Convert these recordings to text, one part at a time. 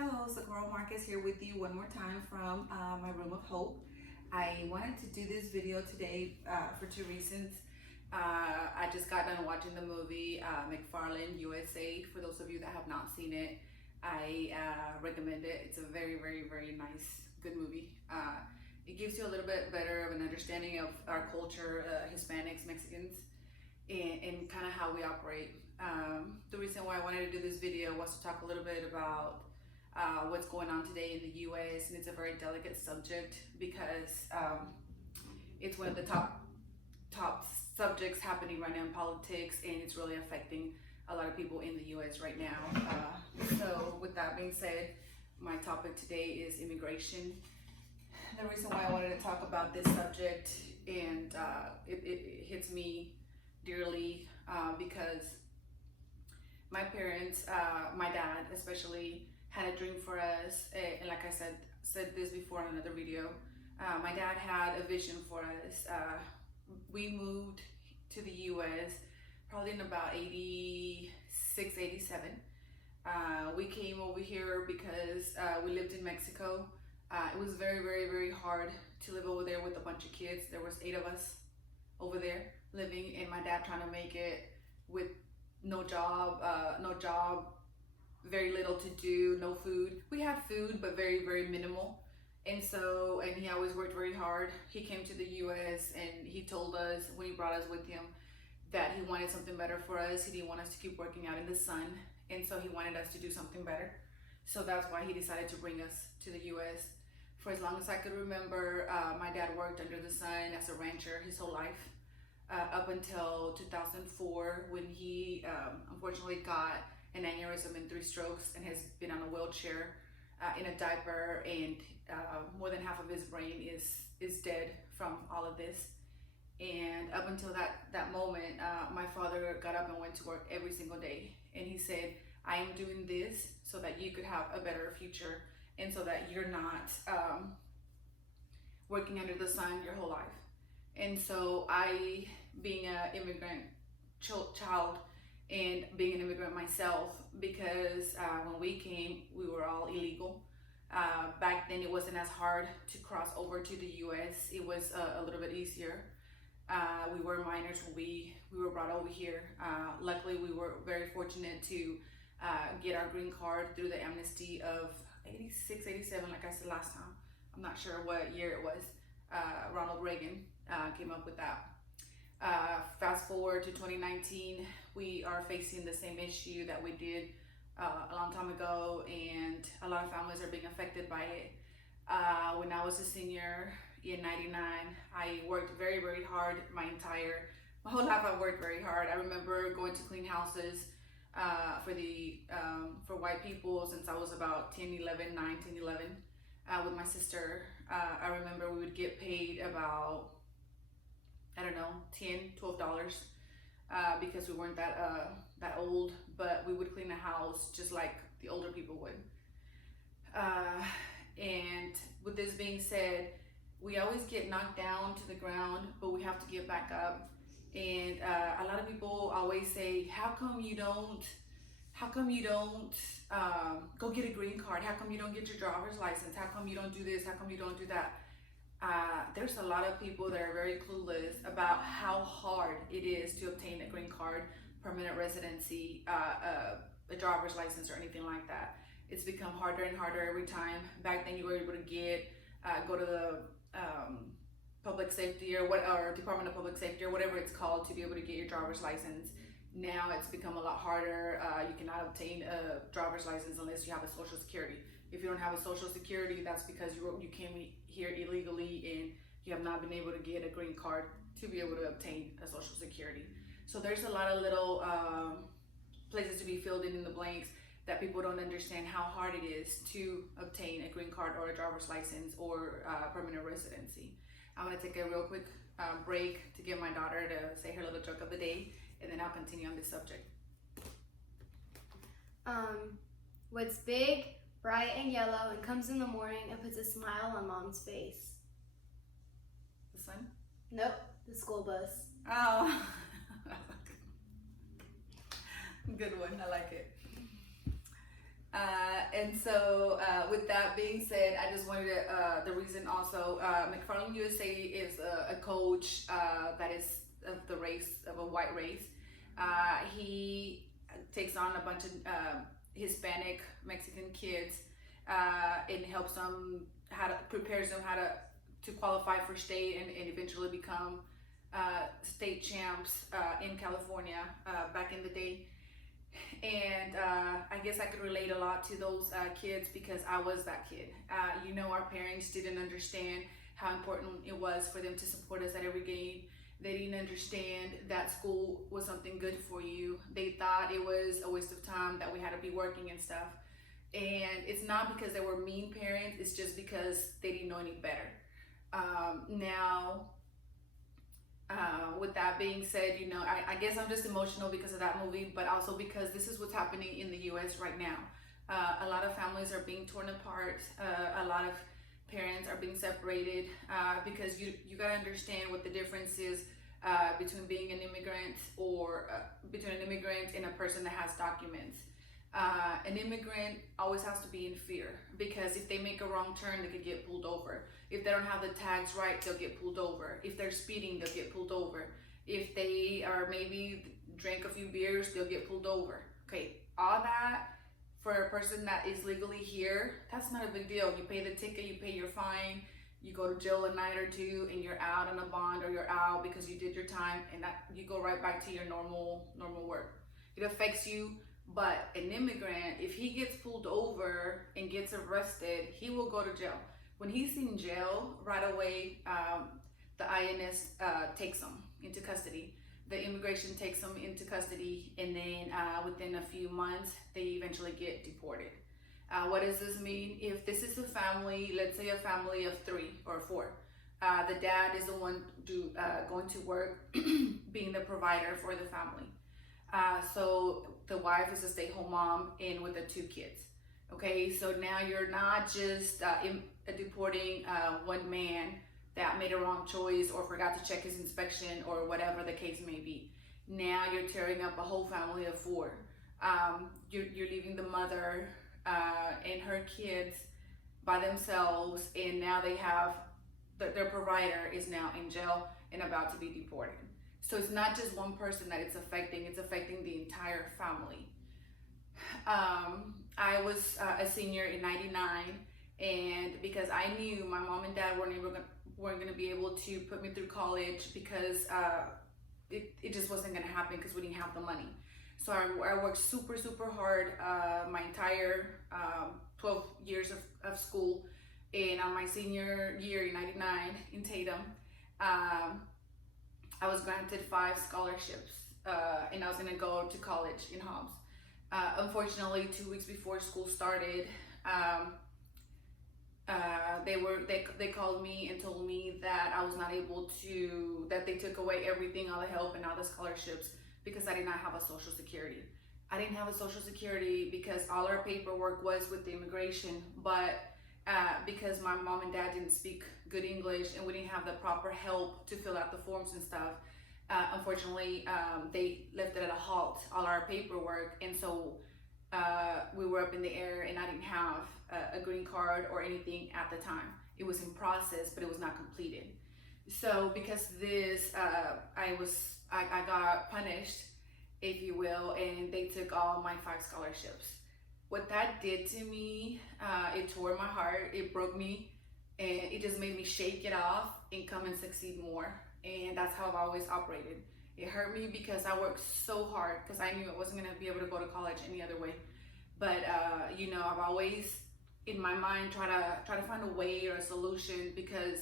Hello, Socorro Marcus here with you one more time from my room of hope. I wanted to do this video today for two reasons. I just got done watching the movie McFarland USA. For those of you that have not seen it, I recommend it. It's a very, very, very nice, good movie. It gives you a little bit better of an understanding of our culture, Hispanics, Mexicans, and kind of how we operate. The reason why I wanted to do this video was to talk a little bit about what's going on today in the US, and it's a very delicate subject because it's one of the top subjects happening right now in politics, and it's really affecting a lot of people in the US right now. So with that being said, my topic today is immigration. The reason why I wanted to talk about this subject, and it hits me dearly because my parents, my dad especially, had a dream for us, and like I said this before in another video, my dad had a vision for us. We moved to the US probably in about 86, 87. We came over here because we lived in Mexico. It was very, very, very hard to live over there with a bunch of kids. There was 8 of us over there living, and my dad trying to make it with no job, very little to do, no food. We had food, but very, very minimal. And he always worked very hard. He came to the US and he told us when he brought us with him that he wanted something better for us. He didn't want us to keep working out in the sun. And so he wanted us to do something better. So that's why he decided to bring us to the US. For as long as I could remember, my dad worked under the sun as a rancher his whole life, up until 2004 when he unfortunately got an aneurysm and 3 strokes and has been on a wheelchair in a diaper, and more than half of his brain is dead from all of this. And up until that moment, my father got up and went to work every single day, and he said, I am doing this so that you could have a better future and so that you're not working under the sun your whole life. And so I, being an immigrant child, and being an immigrant myself, because when we came, we were all illegal. Back then, it wasn't as hard to cross over to the US. It was a little bit easier. We were minors when we were brought over here. Luckily, we were very fortunate to get our green card through the amnesty of 86, 87, like I said last time. I'm not sure what year it was. Ronald Reagan came up with that. Fast forward to 2019, we are facing the same issue that we did a long time ago, and a lot of families are being affected by it. When I was a senior in 99, I worked very, very hard. My whole life I worked very hard. I remember going to clean houses for white people since I was about 10, 11, 9, 10, 11, with my sister. I remember we would get paid about, I don't know, $10, $12, because we weren't that old, but we would clean the house just like the older people would. And with this being said, we always get knocked down to the ground, but we have to get back up. And a lot of people always say, how come you don't go get a green card? How come you don't get your driver's license? How come you don't do this? How come you don't do that? There's a lot of people that are very clueless about how hard it is to obtain a green card, permanent residency, a driver's license, or anything like that. It's become harder and harder every time. Back then, you were able to go to the public safety or Department of Public Safety or whatever it's called to be able to get your driver's license. Now it's become a lot harder. You cannot obtain a driver's license unless you have a social security. If you don't have a social security, that's because you came here illegally and you have not been able to get a green card to be able to obtain a social security. So there's a lot of little places to be filled in the blanks that people don't understand how hard it is to obtain a green card or a driver's license or permanent residency. I'm gonna take a real quick break to get my daughter to say her little joke of the day, and then I'll continue on this subject. What's big, bright, and yellow and comes in the morning and puts a smile on Mom's face? The sun? Nope, the school bus. Oh, good one. I like it. And so, with that being said, I just wanted to, the reason also, McFarland USA is a coach that is of the race, of a white race. He takes on a bunch of Hispanic, Mexican kids and helps them prepares them how to qualify for state and eventually become state champs in California back in the day. And I guess I could relate a lot to those kids because I was that kid. Our parents didn't understand how important it was for them to support us at every game. They didn't understand that school was something good for you. They thought it was a waste of time, that we had to be working and stuff. And it's not because they were mean parents, it's just because they didn't know any better. Now, with that being said, I guess I'm just emotional because of that movie, but also because this is what's happening in the US right now. A lot of families are being torn apart. A lot of parents are being separated because you got to understand what the difference is between being an immigrant or between an immigrant and a person that has documents. An immigrant always has to be in fear because if they make a wrong turn, they could get pulled over. If they don't have the tags right, they'll get pulled over. If they're speeding, they'll get pulled over. If they are maybe drank a few beers, they'll get pulled over. Okay, all that for a person that is legally here, that's not a big deal. You pay the ticket, you pay your fine, you go to jail a night or two, and you're out on a bond or you're out because you did your time, and that you go right back to your normal work. It affects you. But an immigrant, if he gets pulled over and gets arrested, he will go to jail. When he's in jail, right away, the INS takes him into custody. The immigration takes them into custody, and then within a few months, they eventually get deported. What does this mean? If this is a family, let's say a family of 3 or 4, the dad is the one going to work, being the provider for the family. So the wife is a stay-home mom and with the 2 kids. Okay, so now you're not just deporting one man that made a wrong choice or forgot to check his inspection or whatever the case may be. Now you're tearing up a whole family of 4. You're leaving the mother and her kids by themselves, and now they have their provider is now in jail and about to be deported. So it's not just one person that it's affecting the entire family. I was a senior in '99, and because I knew my mom and dad weren't going to be able to put me through college because it just wasn't going to happen because we didn't have the money. So I worked super, super hard my entire 12 years of school. And on my senior year in '99 in Tatum, I was granted 5 scholarships, and I was gonna go to college in Hobbs. Unfortunately, 2 weeks before school started, they called me and told me that I was not able to, that they took away everything, all the help and all the scholarships because I did not have a social security. I didn't have a social security because all our paperwork was with the immigration, but because my mom and dad didn't speak good English and we didn't have the proper help to fill out the forms and stuff, unfortunately, they left it at a halt, all our paperwork, and so we were up in the air and I didn't have a green card or anything at the time. It was in process, but it was not completed. So because this, I got punished, if you will, and they took all my 5 scholarships. What that did to me, it tore my heart, it broke me, and it just made me shake it off and come and succeed more. And that's how I've always operated. It hurt me because I worked so hard because I knew I wasn't gonna be able to go to college any other way. But I've always, in my mind, try to find a way or a solution because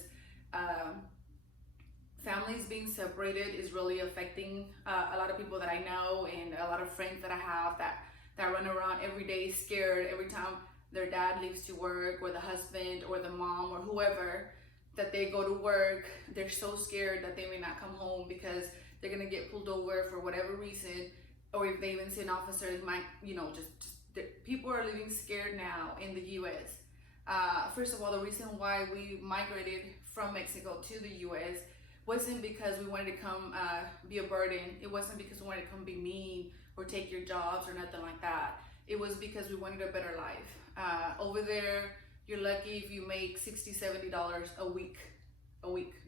families being separated is really affecting a lot of people that I know and a lot of friends that I have that run around every day scared every time their dad leaves to work, or the husband or the mom or whoever, that they go to work. They're so scared that they may not come home because they're gonna get pulled over for whatever reason, or if they even see an officer, it might, people are living scared now in the US. First of all, the reason why we migrated from Mexico to the US wasn't because we wanted to come be a burden. It wasn't because we wanted to come be mean or take your jobs or nothing like that. It was because we wanted a better life. Over there, you're lucky if you make $60, $70 a week,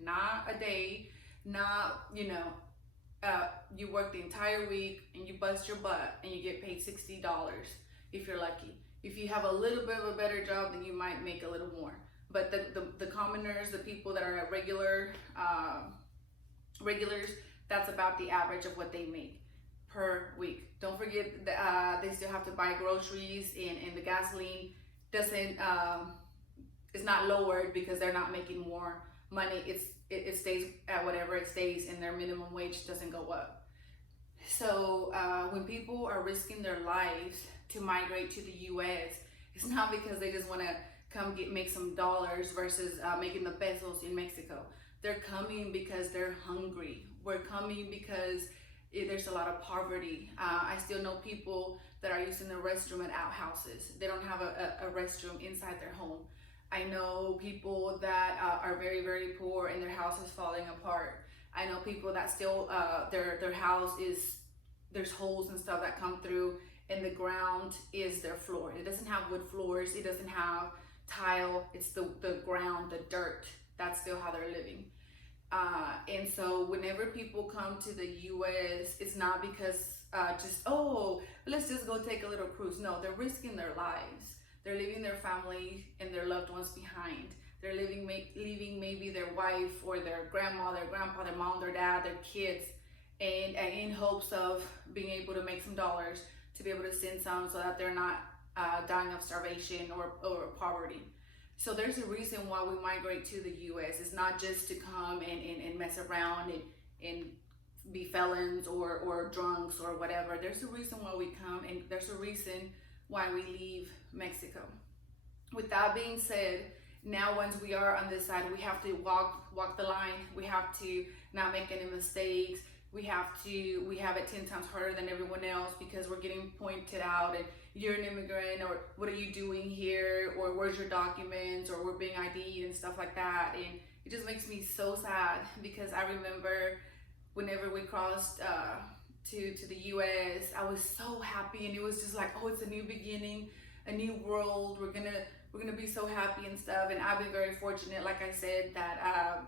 not a day, not, you work the entire week and you bust your butt and you get paid $60 if you're lucky. If you have a little bit of a better job, then you might make a little more. But the commoners, the people that are at regulars, that's about the average of what they make per week. Don't forget that they still have to buy groceries, and the gasoline doesn't is not lowered because they're not making more money. It stays at whatever it stays, and their minimum wage doesn't go up. So when people are risking their lives to migrate to the U.S., it's not because they just want to come make some dollars versus making the pesos in Mexico. They're coming because they're hungry. We're coming because there's a lot of poverty. I still know people that are using the restroom at outhouses. They don't have a restroom inside their home. I know people that are very, very poor and their house is falling apart. I know people that still, their house is, there's holes and stuff that come through, and the ground is their floor. It doesn't have wood floors. It doesn't have tile. It's the ground, the dirt. That's still how they're living. And so whenever people come to the U.S., it's not because let's just go take a little cruise. No, they're risking their lives. They're leaving their family and their loved ones behind. They're leaving maybe their wife or their grandma, their grandpa, their mom, their dad, their kids, and in hopes of being able to make some dollars to be able to send some so that they're not dying of starvation or poverty. So there's a reason why we migrate to the U.S. It's not just to come and mess around and be felons or drunks or whatever. There's a reason why we come, and there's a reason why we leave Mexico. With that being said, now once we are on this side, we have to walk the line. We have to not make any mistakes. We have it 10 times harder than everyone else because we're getting pointed out and you're an immigrant, or what are you doing here, or where's your documents, or we're being ID'd and stuff like that. And it just makes me so sad because I remember whenever we crossed to the US, I was so happy, and it was just like, oh, it's a new beginning, a new world. We're gonna be so happy and stuff. And I've been very fortunate, like I said, that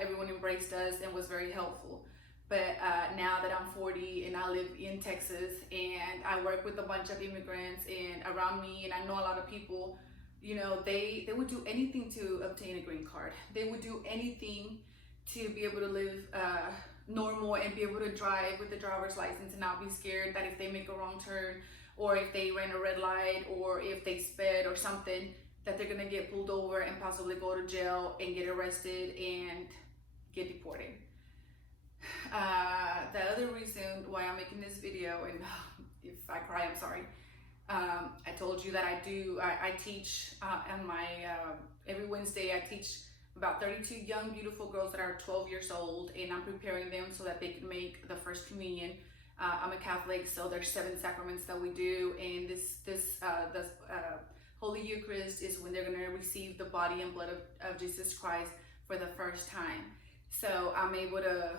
everyone embraced us and was very helpful. But now that I'm 40 and I live in Texas and I work with a bunch of immigrants and around me, and I know a lot of people, they would do anything to obtain a green card. They would do anything to be able to live normal and be able to drive with a driver's license and not be scared that if they make a wrong turn, or if they ran a red light, or if they sped or something, that they're gonna get pulled over and possibly go to jail and get arrested and get deported. The other reason why I'm making this video, and if I cry, I'm sorry. I told you that I teach on my, every Wednesday I teach about 32 young, beautiful girls that are 12 years old, and I'm preparing them so that they can make the first communion. I'm a Catholic, so there's 7 sacraments that we do, and this Holy Eucharist is when they're gonna receive the body and blood of Jesus Christ for the first time. So I'm able to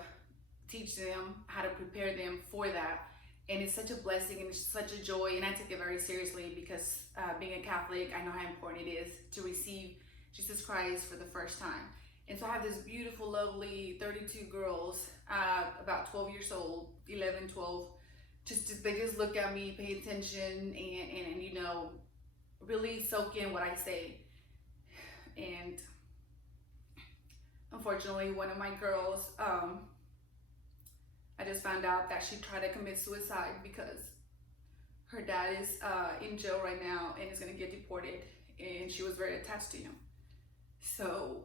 teach them how to prepare them for that, and it's such a blessing and it's such a joy, and I take it very seriously because being a Catholic, I know how important it is to receive Jesus Christ for the first time. And so I have this beautiful, lovely 32 girls, about 12 years old, 11, 12, they just look at me, pay attention, and really soak in what I say. And unfortunately, one of my girls, I just found out that she tried to commit suicide because her dad is in jail right now and is gonna get deported, and she was very attached to him. So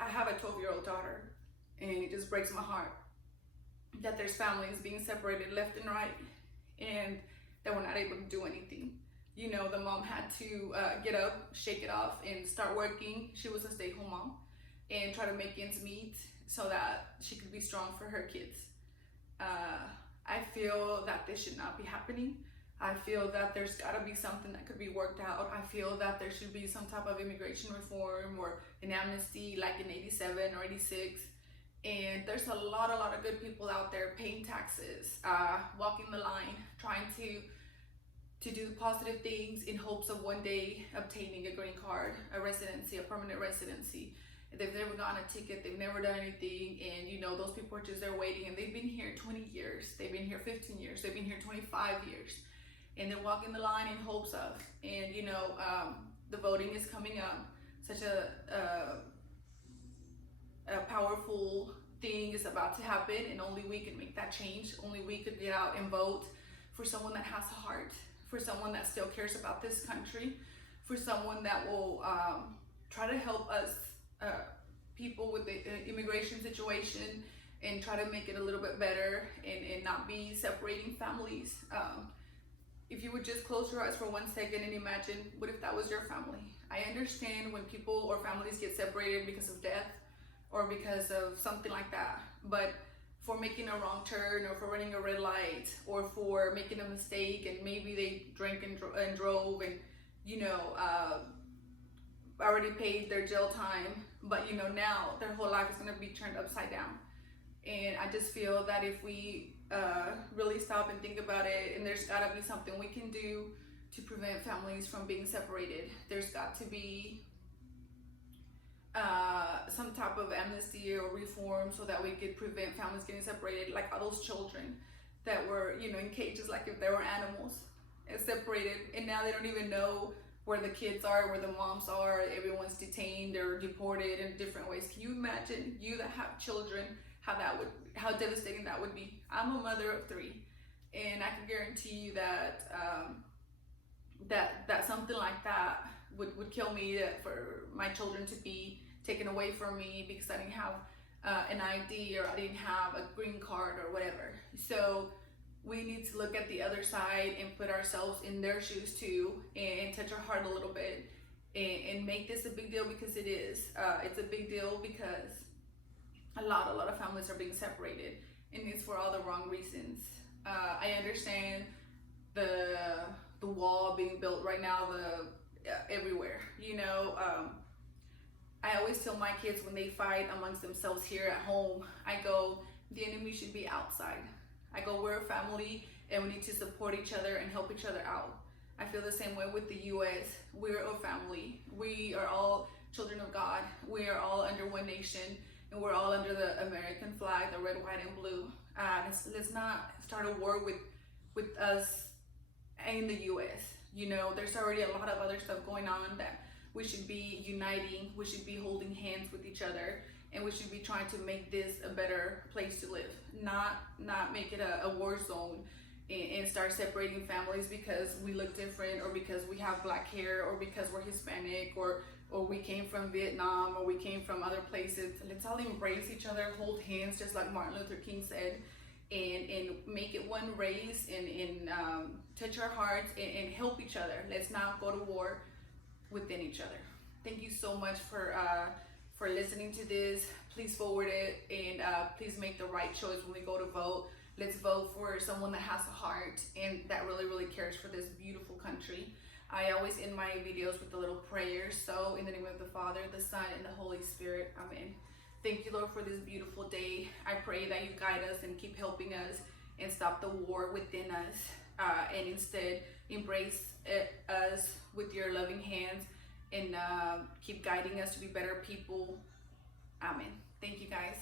I have a 12-year-old daughter, and it just breaks my heart that there's families being separated left and right, and that we're not able to do anything. The mom had to get up, shake it off, and start working. She was a stay-at-home mom, and try to make ends meet so that she could be strong for her kids. I feel that this should not be happening. I feel that there's gotta be something that could be worked out. I feel that there should be some type of immigration reform or an amnesty like in 87 or 86. And there's a lot of good people out there paying taxes, walking the line, trying to to do positive things in hopes of one day obtaining a green card, a residency, a permanent residency. They've never gotten a ticket, they've never done anything, and you know, those people are just there waiting, and they've been here 20 years, they've been here 15 years, they've been here 25 years, and they're walking the line in hopes of, and you know, the voting is coming up. Such a powerful thing is about to happen, and only we can make that change. Only we could get out and vote for someone that has a heart, for someone that still cares about this country, for someone that will try to help us people with the immigration situation and try to make it a little bit better, and not be separating families. If you would just close your eyes for 1 second and imagine, what if that was your family? I understand when people or families get separated because of death or because of something like that, but for making a wrong turn, or for running a red light, or for making a mistake, and maybe they drank and drove, and you know, already paid their jail time, but you know, now their whole life is going to be turned upside down. And I just feel that if we really stop and think about it, and there's got to be something we can do to prevent families from being separated. There's got to be some type of amnesty or reform so that we could prevent families getting separated, like all those children that were, you know, in cages, like if they were animals, and separated, and now they don't even know where the kids are, where the moms are. Everyone's detained or deported in different ways. Can you imagine, you that have children, how devastating that would be? I'm a mother of 3, and I can guarantee you that that something like that would kill me, for my children to be taken away from me because I didn't have an ID, or I didn't have a green card or whatever. So we need to look at the other side and put ourselves in their shoes too, and touch our heart a little bit, and make this a big deal, because it is. It's a big deal because a lot of families are being separated, and it's for all the wrong reasons. I understand the wall being built right now, everywhere, you know. I always tell my kids, when they fight amongst themselves here at home, I go, the enemy should be outside. I go, we're a family, and we need to support each other and help each other out. I feel the same way with the U.S. We're a family. We are all children of God. We are all under one nation, and we're all under the American flag, the red, white, and blue. Let's not start a war with us in the U.S. You know, there's already a lot of other stuff going on that we should be uniting. We should be holding hands with each other, and we should be trying to make this a better place to live, not make it a war zone, and start separating families because we look different, or because we have black hair, or because we're Hispanic, or we came from Vietnam, or we came from other places. Let's all embrace each other, hold hands, just like Martin Luther King said, and make it one race, and touch our hearts, and help each other. Let's not go to war within each other. Thank you so much for listening to this. Please forward it, and please make the right choice when we go to vote. Let's vote for someone that has a heart and that really cares for this beautiful country. I always end my videos with a little prayer. So in the name of the Father, the Son, and the Holy Spirit, amen. Thank you, Lord, for this beautiful day. I pray that you guide us and keep helping us, and stop the war within us, and instead embrace us with your loving hands, and keep guiding us to be better people. Amen. Thank you, guys.